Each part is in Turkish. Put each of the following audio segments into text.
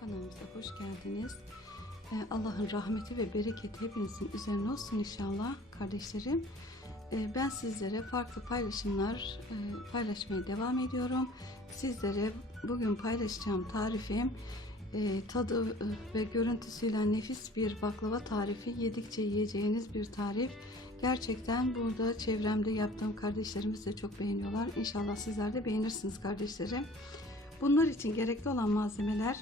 kanalımıza hoş geldiniz. Ee, Allah'ın rahmeti ve bereketi hepinizin üzerine olsun inşallah kardeşlerim. Ee, Ben sizlere farklı paylaşımlar e, paylaşmaya devam ediyorum. Sizlere bugün paylaşacağım tarifim e, tadı e, ve görüntüsüyle nefis bir baklava tarifi. Yedikçe yiyeceğiniz bir tarif. Gerçekten burada çevremde yaptığım kardeşlerimiz de çok beğeniyorlar. İnşallah sizler de beğenirsiniz kardeşlerim. Bunlar için gerekli olan malzemeler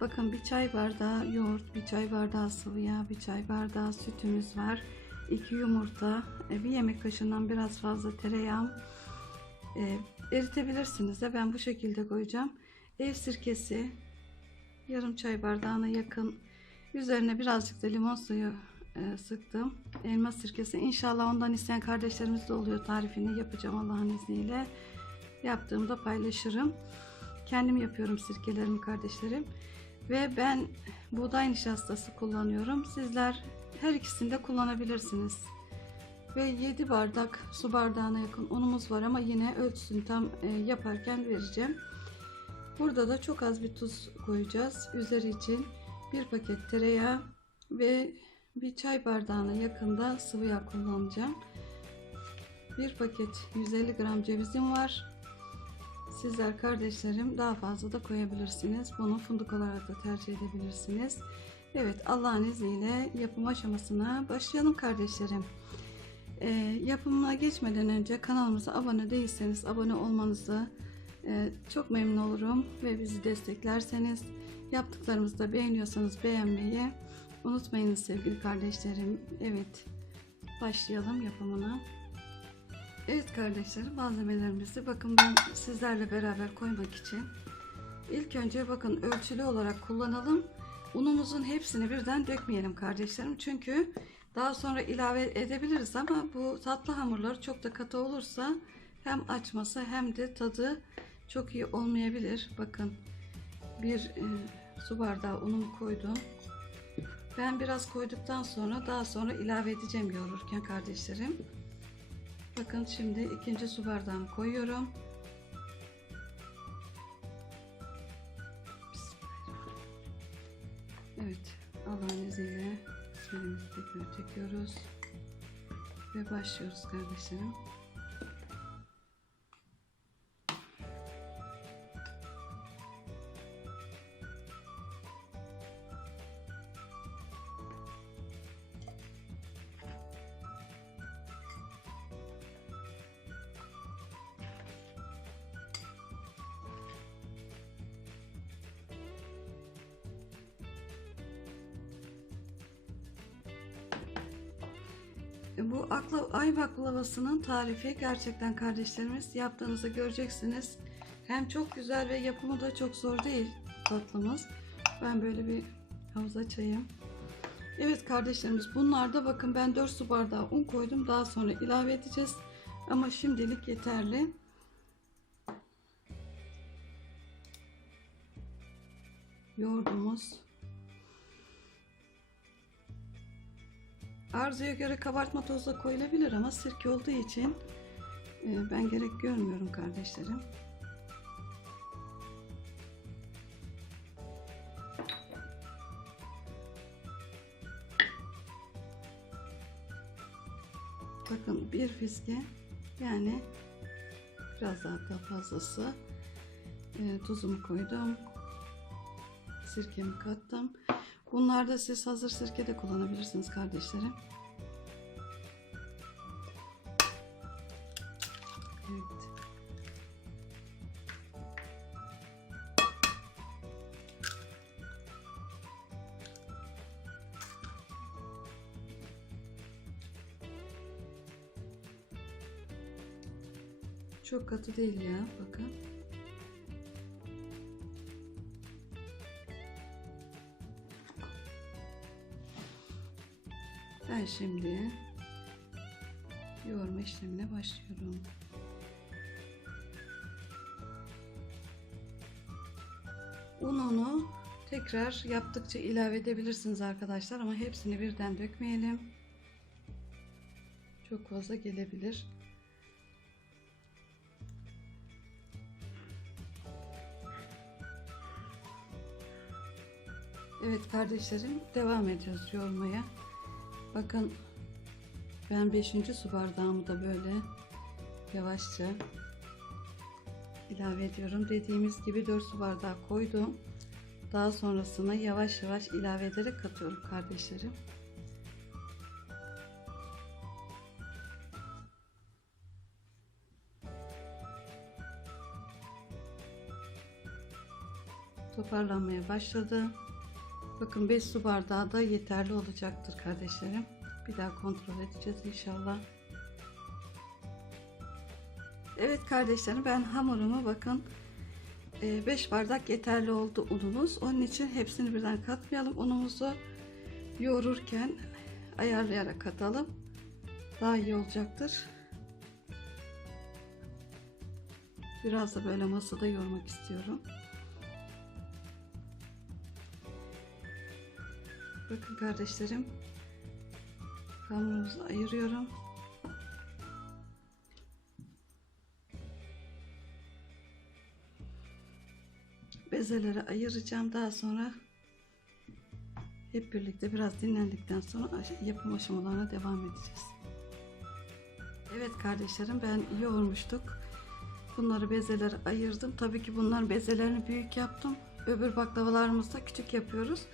bakın bir çay bardağı yoğurt, bir çay bardağı sıvı yağ, bir çay bardağı sütümüz var. 2 yumurta, e, bir yemek kaşığından biraz fazla tereyağı. E, eritebilirsiniz de ben bu şekilde koyacağım. Ev sirkesi yarım çay bardağına yakın. Üzerine birazcık da limon suyu e, sıktım. Elma sirkesi. İnşallah ondan isteyen kardeşlerimiz de oluyor. Tarifini yapacağım Allah'ın izniyle. Yaptığımda paylaşırım. Kendim yapıyorum sirkelerimi kardeşlerim. Ve ben buğday nişastası kullanıyorum. Sizler her ikisini de kullanabilirsiniz. Ve 7 bardak su bardağına yakın unumuz var ama yine ölçüsünü tam e, yaparken vereceğim. Burada da çok az bir tuz koyacağız. Üzeri için bir paket tereyağı ve bir çay bardağına yakında sıvı yağ kullanacağım. Bir paket 150 gram cevizim var. Sizler kardeşlerim daha fazla da koyabilirsiniz. Bunu fındık olarak da tercih edebilirsiniz. Evet Allah'ın izniyle yapım aşamasına başlayalım kardeşlerim. Ee, yapımına geçmeden önce kanalımıza abone değilseniz abone olmanızı e, çok memnun olurum ve bizi desteklerseniz yaptıklarımızı da beğeniyorsanız beğenmeyi unutmayınız sevgili kardeşlerim. Evet başlayalım yapımına. Evet kardeşlerim malzemelerimizi bakın ben sizlerle beraber koymak için ilk önce bakın ölçülü olarak kullanalım. Unumuzun hepsini birden dökmeyelim kardeşlerim. Çünkü daha sonra ilave edebiliriz ama bu tatlı hamurlar çok da katı olursa hem açması hem de tadı çok iyi olmayabilir. Bakın bir e, su bardağı unumu koydum. Ben biraz koyduktan sonra daha sonra ilave edeceğim yoğururken kardeşlerim. Bakın şimdi ikinci su bardağımı koyuyorum. Evet Allah'ın izniyle suyumuzu tekrar çekiyoruz. Ve başlıyoruz kardeşlerim. Bu akla, ay baklavasının tarifi gerçekten kardeşlerimiz yaptığınızda göreceksiniz. Hem çok güzel ve yapımı da çok zor değil tatlımız. Ben böyle bir havuz açayım. Evet kardeşlerimiz bunlar da bakın ben 4 su bardağı un koydum. Daha sonra ilave edeceğiz. Ama şimdilik yeterli. Yoğurdumuz. Arzuya göre kabartma tozu da koyulabilir ama sirke olduğu için e, ben gerek görmüyorum kardeşlerim. Bakın bir fiske yani biraz daha da fazlası e, tuzumu koydum. Sirkemi kattım. Bunlarda siz hazır sirke de kullanabilirsiniz kardeşlerim. Evet. Çok katı değil ya bakın. Şimdi yoğurma işlemine başlıyorum. Ununu tekrar yaptıkça ilave edebilirsiniz arkadaşlar ama hepsini birden dökmeyelim. Çok fazla gelebilir. Evet kardeşlerim devam ediyoruz yoğurmaya. Bakın ben 5. su bardağımı da böyle yavaşça ilave ediyorum. Dediğimiz gibi 4 su bardağı koydum. Daha sonrasına yavaş yavaş ilave ederek katıyorum kardeşlerim. Toparlanmaya başladı. Bakın 5 su bardağı da yeterli olacaktır kardeşlerim. Bir daha kontrol edeceğiz inşallah. Evet kardeşlerim ben hamurumu bakın 5 bardak yeterli oldu unumuz. Onun için hepsini birden katmayalım. Unumuzu yoğururken ayarlayarak katalım. Daha iyi olacaktır. Biraz da böyle masada yoğurmak istiyorum. Bakın kardeşlerim hamurumuzu ayırıyorum. Bezeleri ayıracağım. Daha sonra hep birlikte biraz dinlendikten sonra yapım aşamalarına devam edeceğiz. Evet kardeşlerim ben yoğurmuştuk. Bunları bezeleri ayırdım. Tabii ki bunların bezelerini büyük yaptım. Öbür baklavalarımızda küçük yapıyoruz.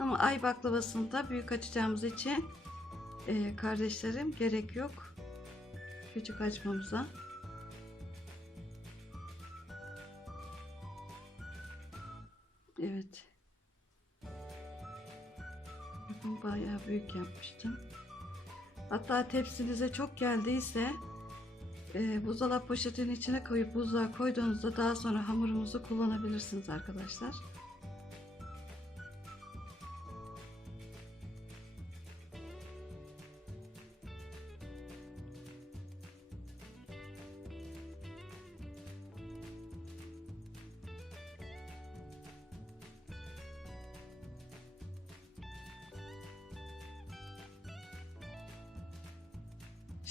Ama ay baklavasında büyük açacağımız için e, kardeşlerim gerek yok. Küçük açmamıza. Evet. Bakın bayağı büyük yapmıştım. Hatta tepsinize çok geldiyse e, buzdolap poşetinin içine koyup buzluğa koyduğunuzda daha sonra hamurumuzu kullanabilirsiniz arkadaşlar.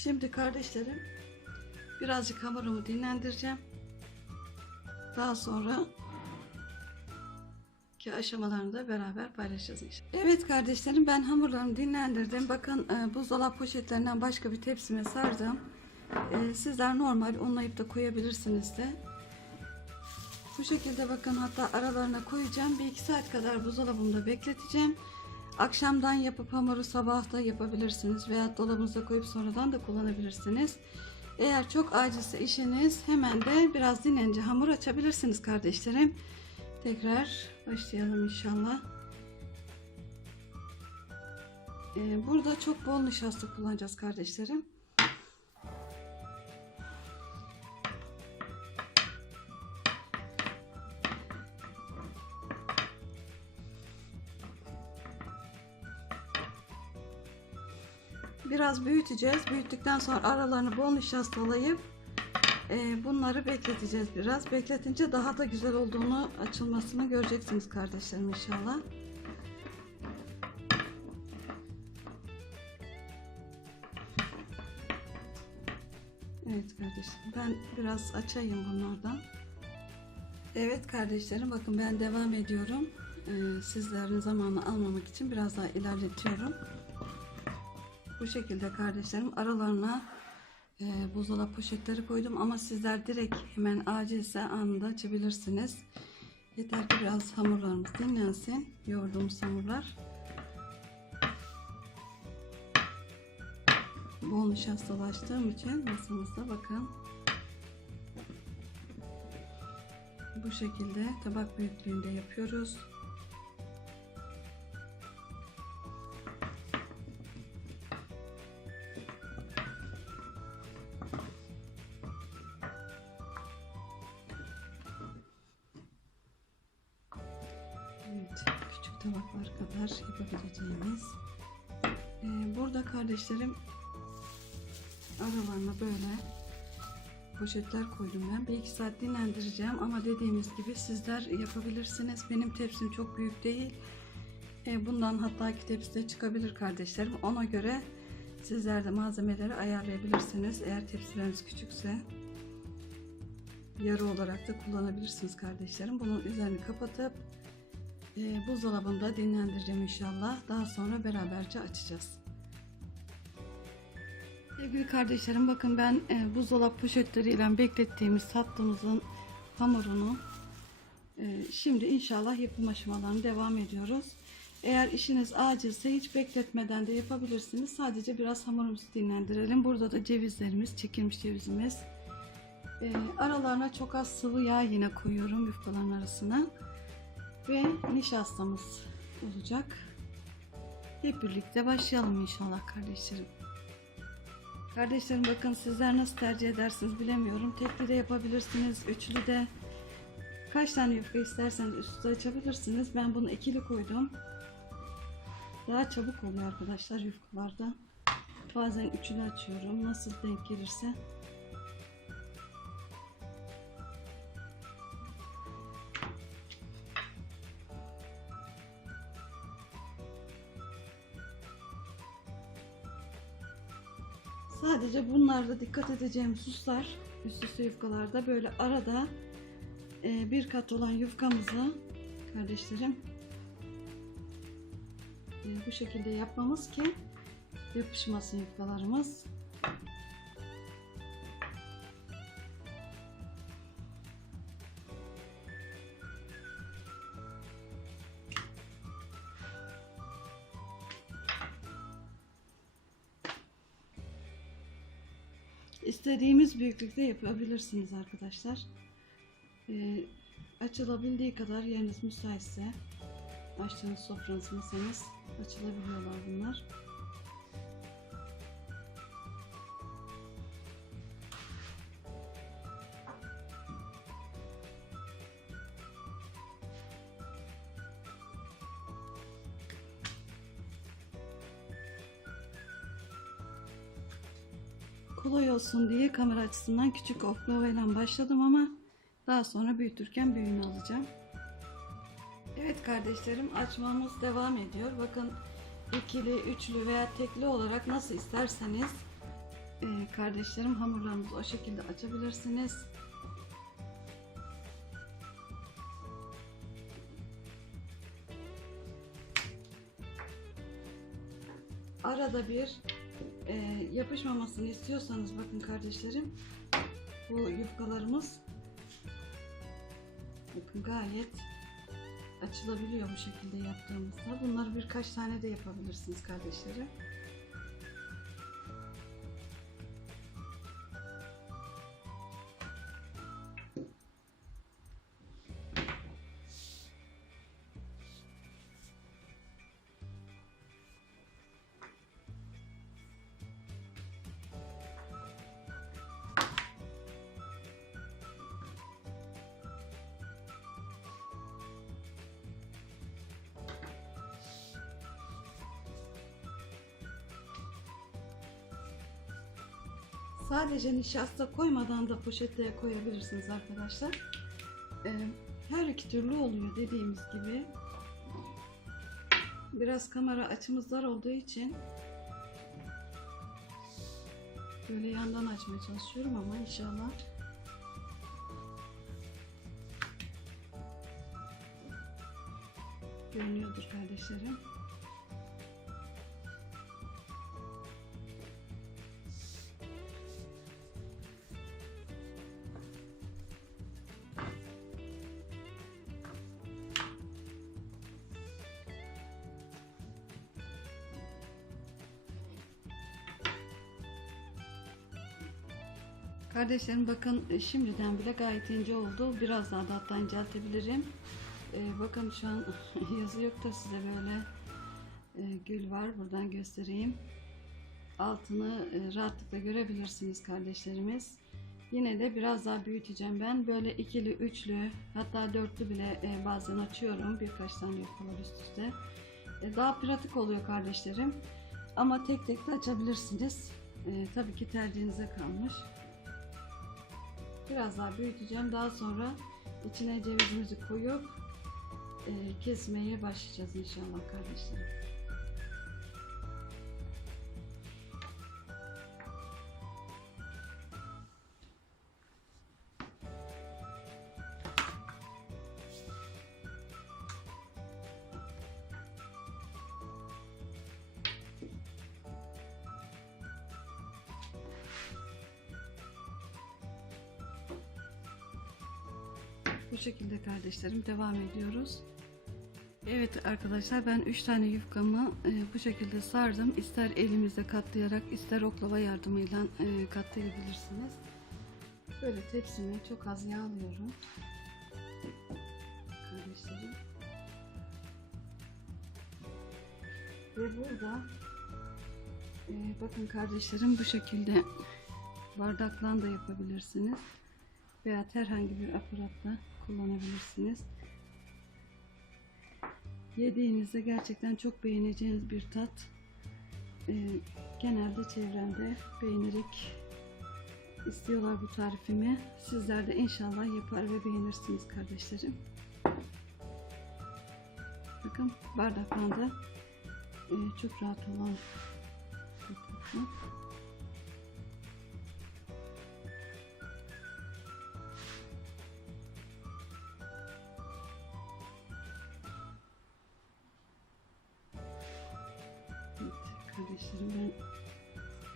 Şimdi kardeşlerim birazcık hamurumu dinlendireceğim. Daha sonra ki aşamalarını da beraber paylaşacağız inşallah. Evet kardeşlerim ben hamurlarımı dinlendirdim. Bakın e, buzdolap poşetlerinden başka bir tepsime sardım. E, sizler normal unlayıp da koyabilirsiniz de. Bu şekilde bakın hatta aralarına koyacağım. Bir iki saat kadar buzdolabımda bekleteceğim. Akşamdan yapıp hamuru sabah da yapabilirsiniz veya dolabınıza koyup sonradan da kullanabilirsiniz. Eğer çok acilse işiniz hemen de biraz dinlenince hamur açabilirsiniz kardeşlerim. Tekrar başlayalım inşallah. Ee, burada çok bol nişasta kullanacağız kardeşlerim. Biraz büyüteceğiz. Büyüttükten sonra aralarını bol nişastalayıp e, bunları bekleteceğiz biraz. Bekletince daha da güzel olduğunu açılmasını göreceksiniz kardeşlerim inşallah. Evet kardeşim ben biraz açayım bunlardan. Evet kardeşlerim bakın ben devam ediyorum. Ee, sizlerin zamanı almamak için biraz daha ilerletiyorum. Bu şekilde kardeşlerim aralarına e, buzdolap poşetleri koydum ama sizler direkt hemen acilse anında açabilirsiniz. Yeter ki biraz hamurlarımız dinlensin. Yoğurduğumuz hamurlar. Bol nişastalaştığım için masamızda bakın. Bu şekilde tabak büyüklüğünde yapıyoruz. Tabaklar kadar yapabileceğimiz. Ee, burada kardeşlerim aralarına böyle poşetler koydum ben. Bir iki saat dinlendireceğim ama dediğimiz gibi sizler yapabilirsiniz. Benim tepsim çok büyük değil. Ee, bundan hatta iki tepsi de çıkabilir kardeşlerim. Ona göre sizler de malzemeleri ayarlayabilirsiniz. Eğer tepsileriniz küçükse yarı olarak da kullanabilirsiniz kardeşlerim. Bunun üzerini kapatıp e, buzdolabında dinlendireceğim inşallah. Daha sonra beraberce açacağız. Sevgili kardeşlerim bakın ben e, buzdolap poşetleriyle beklettiğimiz tatlımızın hamurunu e, şimdi inşallah yapım aşamalarına devam ediyoruz. Eğer işiniz acilse hiç bekletmeden de yapabilirsiniz. Sadece biraz hamurumuzu dinlendirelim. Burada da cevizlerimiz, çekilmiş cevizimiz. E, aralarına çok az sıvı yağ yine koyuyorum yufkaların arasına. Ve nişastamız olacak. Hep birlikte başlayalım inşallah kardeşlerim. Kardeşlerim bakın sizler nasıl tercih edersiniz bilemiyorum. Tekli de yapabilirsiniz, üçlü de. Kaç tane yufka isterseniz üstü açabilirsiniz. Ben bunu ikili koydum. Daha çabuk oluyor arkadaşlar yufkalarda. Bazen üçlü açıyorum. Nasıl denk gelirse. Bunlarda dikkat edeceğim hususlar üst üste yufkalarda böyle arada e, bir kat olan yufkamızı kardeşlerim e, bu şekilde yapmamız ki yapışmasın yufkalarımız. İstediğimiz büyüklükte yapabilirsiniz arkadaşlar. Ee, açılabildiği kadar yeriniz müsaitse açtığınız sofranız masanız açılabiliyorlar bunlar. Kolay olsun diye kamera açısından küçük oklavayla başladım ama daha sonra büyütürken büyüğünü alacağım. Evet kardeşlerim açmamız devam ediyor. Bakın ikili, üçlü veya tekli olarak nasıl isterseniz e, kardeşlerim hamurlarınızı o şekilde açabilirsiniz. Arada bir e, yapışmamasını istiyorsanız bakın kardeşlerim bu yufkalarımız bakın gayet açılabiliyor bu şekilde yaptığımızda. Bunları birkaç tane de yapabilirsiniz kardeşlerim. Sadece nişasta koymadan da poşete koyabilirsiniz arkadaşlar. Ee, her iki türlü oluyor dediğimiz gibi. Biraz kamera açımız dar olduğu için böyle yandan açmaya çalışıyorum ama inşallah görünüyordur kardeşlerim. Kardeşlerim bakın e, şimdiden bile gayet ince oldu. Biraz daha da hatta inceltebilirim. Ee, bakın şu an yazı yok da size böyle e, gül var. Buradan göstereyim. Altını e, rahatlıkla görebilirsiniz kardeşlerimiz. Yine de biraz daha büyüteceğim ben. Böyle ikili, üçlü hatta dörtlü bile e, bazen açıyorum. Birkaç tane yufkalar üst üste. E, daha pratik oluyor kardeşlerim. Ama tek tek de açabilirsiniz. E, tabii ki tercihinize kalmış. Biraz daha büyüteceğim. Daha sonra içine cevizimizi koyup e, kesmeye başlayacağız inşallah kardeşlerim. Bu şekilde kardeşlerim devam ediyoruz. Evet arkadaşlar ben 3 tane yufkamı e, bu şekilde sardım. İster elimizde katlayarak ister oklava yardımıyla e, katlayabilirsiniz. Böyle tepsime çok az yağlıyorum. Kardeşlerim. Ve burada e, bakın kardeşlerim bu şekilde bardakla da yapabilirsiniz. Veya herhangi bir aparatla kullanabilirsiniz. Yediğinizde gerçekten çok beğeneceğiniz bir tat. E, genelde çevremde beğenerek istiyorlar bu tarifimi. Sizler de inşallah yapar ve beğenirsiniz kardeşlerim. Bakın bardaktan da e, çok rahat olan bir tatlı.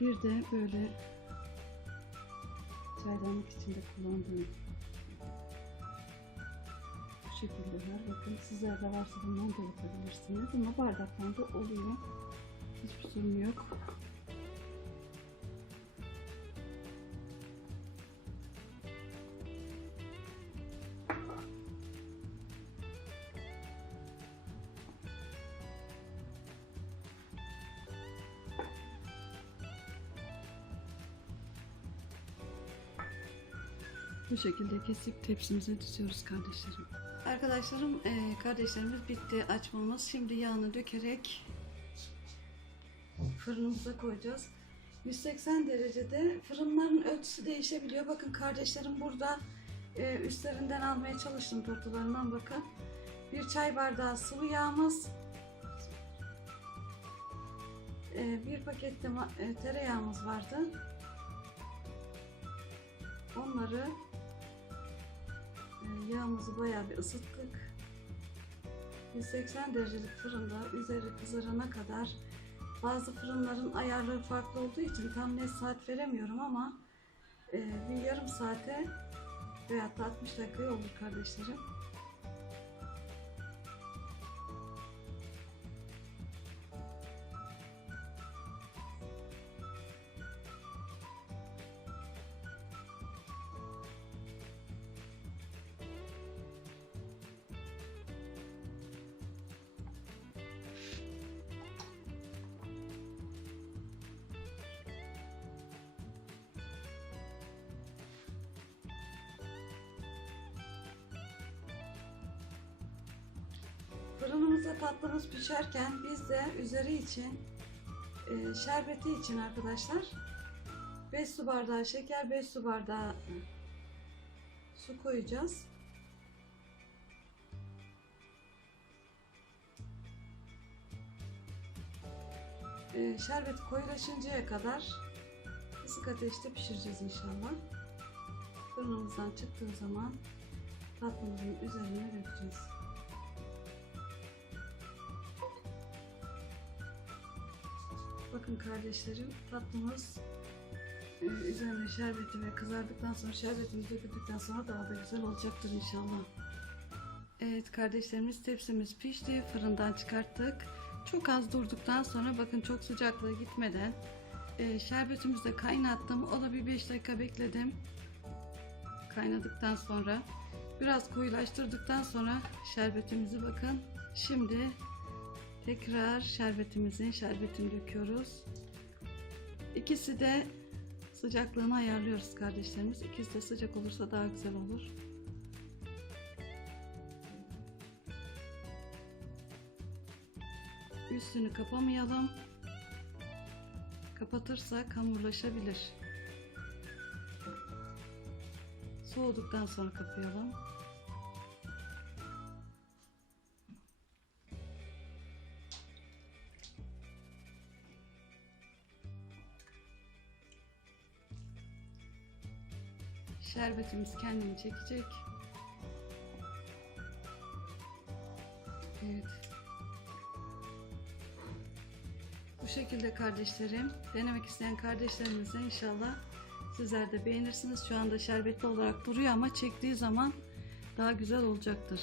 Bir de böyle çaydanlık içinde kullandığım bu şekilde var. Bakın sizlerde varsa bundan da yapabilirsiniz ama bardaktan da oluyor. Hiçbir sorun yok. Şekilde kesip tepsimize diziyoruz kardeşlerim. Arkadaşlarım, e, kardeşlerimiz bitti açmamız. Şimdi yağını dökerek fırınımıza koyacağız. 180 derecede fırınların ölçüsü değişebiliyor. Bakın kardeşlerim burada e, üstlerinden almaya çalıştım tortularından bakın. Bir çay bardağı sıvı yağımız. E, bir paket de tereyağımız vardı. Onları yağımızı bayağı bir ısıttık. 180 derecelik fırında üzeri kızarana kadar bazı fırınların ayarları farklı olduğu için tam net saat veremiyorum ama e, bir yarım saate veya da 60 dakikaya olur kardeşlerim. Fırınımızda tatlımız pişerken biz de üzeri için e, şerbeti için arkadaşlar 5 su bardağı şeker 5 su bardağı su koyacağız. E, şerbet koyulaşıncaya kadar kısık ateşte pişireceğiz inşallah. Fırınımızdan çıktığı zaman tatlımızın üzerine dökeceğiz. Bakın kardeşlerim tatlımız e, üzerine şerbeti ve kızardıktan sonra şerbetimizi döküldükten sonra daha da güzel olacaktır inşallah. Evet kardeşlerimiz tepsimiz pişti. Fırından çıkarttık. Çok az durduktan sonra bakın çok sıcaklığı gitmeden e, şerbetimizi de kaynattım. O da bir 5 dakika bekledim. Kaynadıktan sonra biraz koyulaştırdıktan sonra şerbetimizi bakın. Şimdi Tekrar şerbetimizin şerbetini döküyoruz. İkisi de sıcaklığını ayarlıyoruz kardeşlerimiz. İkisi de sıcak olursa daha güzel olur. Üstünü kapamayalım. Kapatırsak hamurlaşabilir. Soğuduktan sonra kapayalım. Şerbetimiz kendini çekecek. Evet. Bu şekilde kardeşlerim. Denemek isteyen kardeşlerimize inşallah sizler de beğenirsiniz. Şu anda şerbetli olarak duruyor ama çektiği zaman daha güzel olacaktır.